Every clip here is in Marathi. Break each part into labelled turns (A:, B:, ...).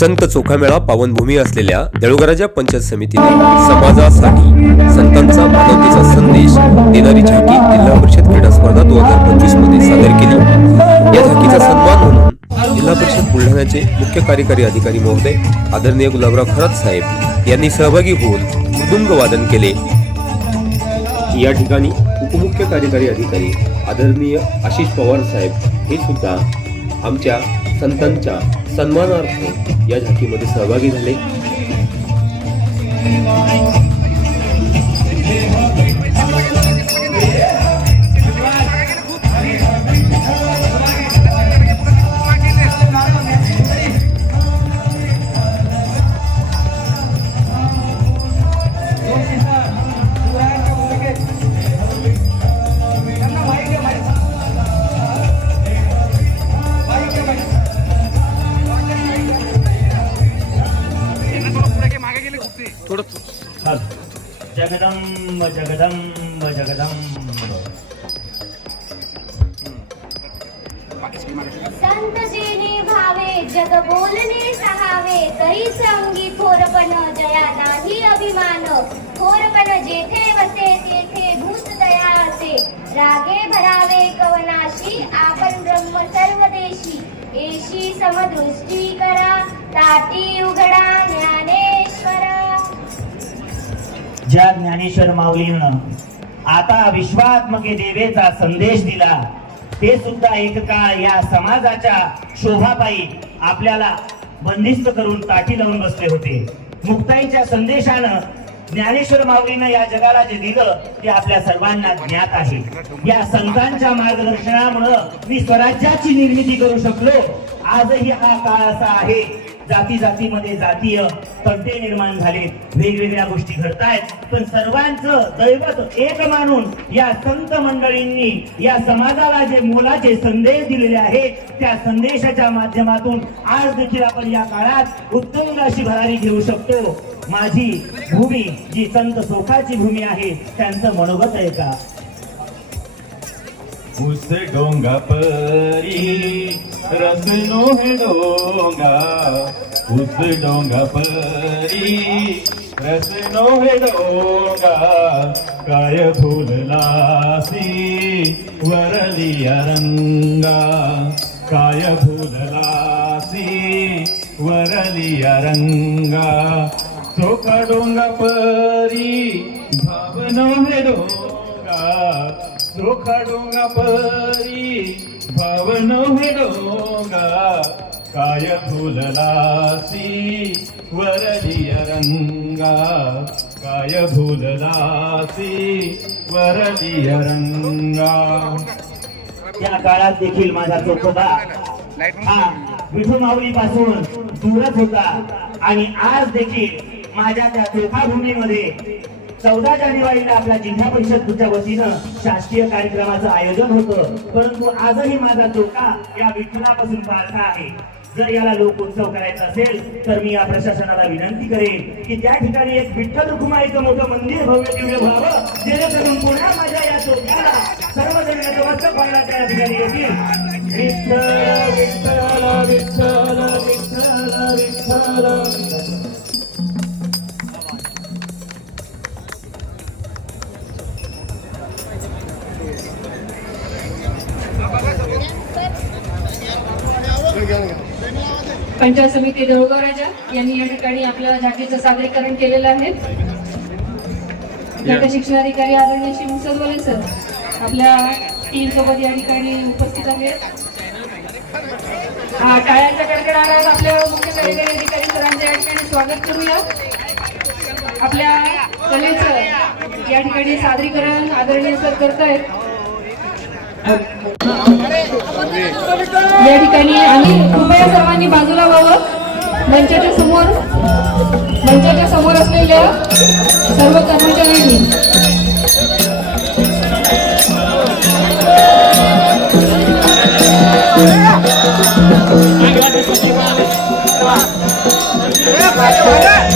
A: संत चोखामेळा पावनभूमी असलेल्या देळुगराच्या पंचायत समितीने समाजासाठी संतांचा मानवतेचा संदेश देणारी झाकी जिल्हा परिषद क्रीडा स्पर्धा दोन हजार पंचवीसमध्ये सादर केली. या झाकीचा सन्मान म्हणून जिल्हा परिषद बुलढाण्याचे मुख्य कार्यकारी अधिकारी महोदय आदरणीय गुलाबराव खरात साहेब यांनी सहभागी होऊन मृदुंग वादन केले. या ठिकाणी उपमुख्य कार्यकारी अधिकारी आदरणीय आशिष पवार साहेब हे सुद्धा आमच्या संतांच्या सन्मानार्थ या झाकीमध्ये सहभागी झाले.
B: जगदंब जगदंब जगदंब
C: संत जेणे भावे जग बोलणे सहावे. तरी संगी थोरपण जया नाही अभिमान. थोरपण जेथे वसे तेथे भूत दया असे. रागे भरावे कवनाशी आपण ब्रह्म सर्व देशी. एशी समदृष्टी करा ताटी उघडा ज्ञाने
B: ज्या ज्ञानेश्वर माऊलीनं आता विश्वात्मके देवेचा संदेश दिला ते सुद्धा एक काळ या समाजाच्या शोभापायी आपल्याला बंदिस्त करून ताटी लावून बसले होते. मुक्ताईच्या संदेशानं ज्ञानेश्वर माऊलीनं या जगाला जे दिलं ते आपल्या सर्वांना ज्ञात आहे. या संतांच्या मार्गदर्शनामुळं मी स्वराज्याची निर्मिती करू शकलो. आजही हा काळ असा आहे जाती जातीमध्ये जातीय तंटे निर्माण झालेत वेगवेगळ्या गोष्टी घडतायत. पण सर्वांचं दैवत एक मानून या संत मंडळींनी या समाजाला जे मोलाचे संदेश दिलेले आहेत त्या संदेशाच्या माध्यमातून आज देखील आपण या काळात उत्तम अशी भरारी घेऊ शकतो. माझी भूमी जी संत सोखाची भूमी आहे त्यांचं मनोगत आहे का?
D: उस डोंगा परी रसनो है डोंगा। उस डोंगा परी रसनो है डोंगा। काय फुललासी वरली रंगा। काय फुललासी वरलिया रंगा। चोखा डोंगा परी भावनो है डोंगा। चोखा डोंगा परी भावन हे डोंगा काय फुललासी वरलिय रंगा काय फुललासी वरलिय रंगा.
B: त्या काळात देखील माझा चोखोबा हा विठू माऊली पासून दूरच होता. आणि आज देखील माझ्या त्या चोखा भूमीमध्ये चौदा जानेवारीला आपल्या जिल्हा परिषदच्या वतीनं शासकीय कार्यक्रमाचं आयोजन होतं. परंतु आजही माझा तोटा या विठ्ठलापासून पाहता आहे. जर याला लोक उत्सव करायचा असेल तर मी या प्रशासनाला विनंती करेन की त्या ठिकाणी एक विठ्ठल रुक्माईचं मोठं मंदिर भव्य दिव्य व्हावं जेणेकरून पुन्हा माझ्या या चौक्याला सर्वजण नतमस्तक पाहायला त्या ठिकाणी येतील. विठ्ठल विठ्ठल विठ्ठल विठ्ठल विठ्ठल.
E: पंचायत समिती देऊळगाव राजा यांनी या ठिकाणी आपल्या झाकीचं सादरीकरण केलेलं आहे. गट शिक्षणाधिकारी आदरणीय श्री मुसदवाले सर आपल्या टीम सोबत या ठिकाणी उपस्थित आहेत. हा, टाळ्यांच्या कडकडाटात आपल्या मुख्य कार्यकारी अधिकारी सरांचं या ठिकाणी स्वागत करूया. आपल्या कलेचं या ठिकाणी सादरीकरण आदरणीय सर करतायत. या ठिकाणी आम्ही कृपया सर्वांनी बाजूला व्हावं मंचाच्या समोर मंचाच्या समोर असलेल्या सर्व कर्मचाऱ्यांनी
D: Thank you.
E: मुख्य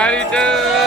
F: 92.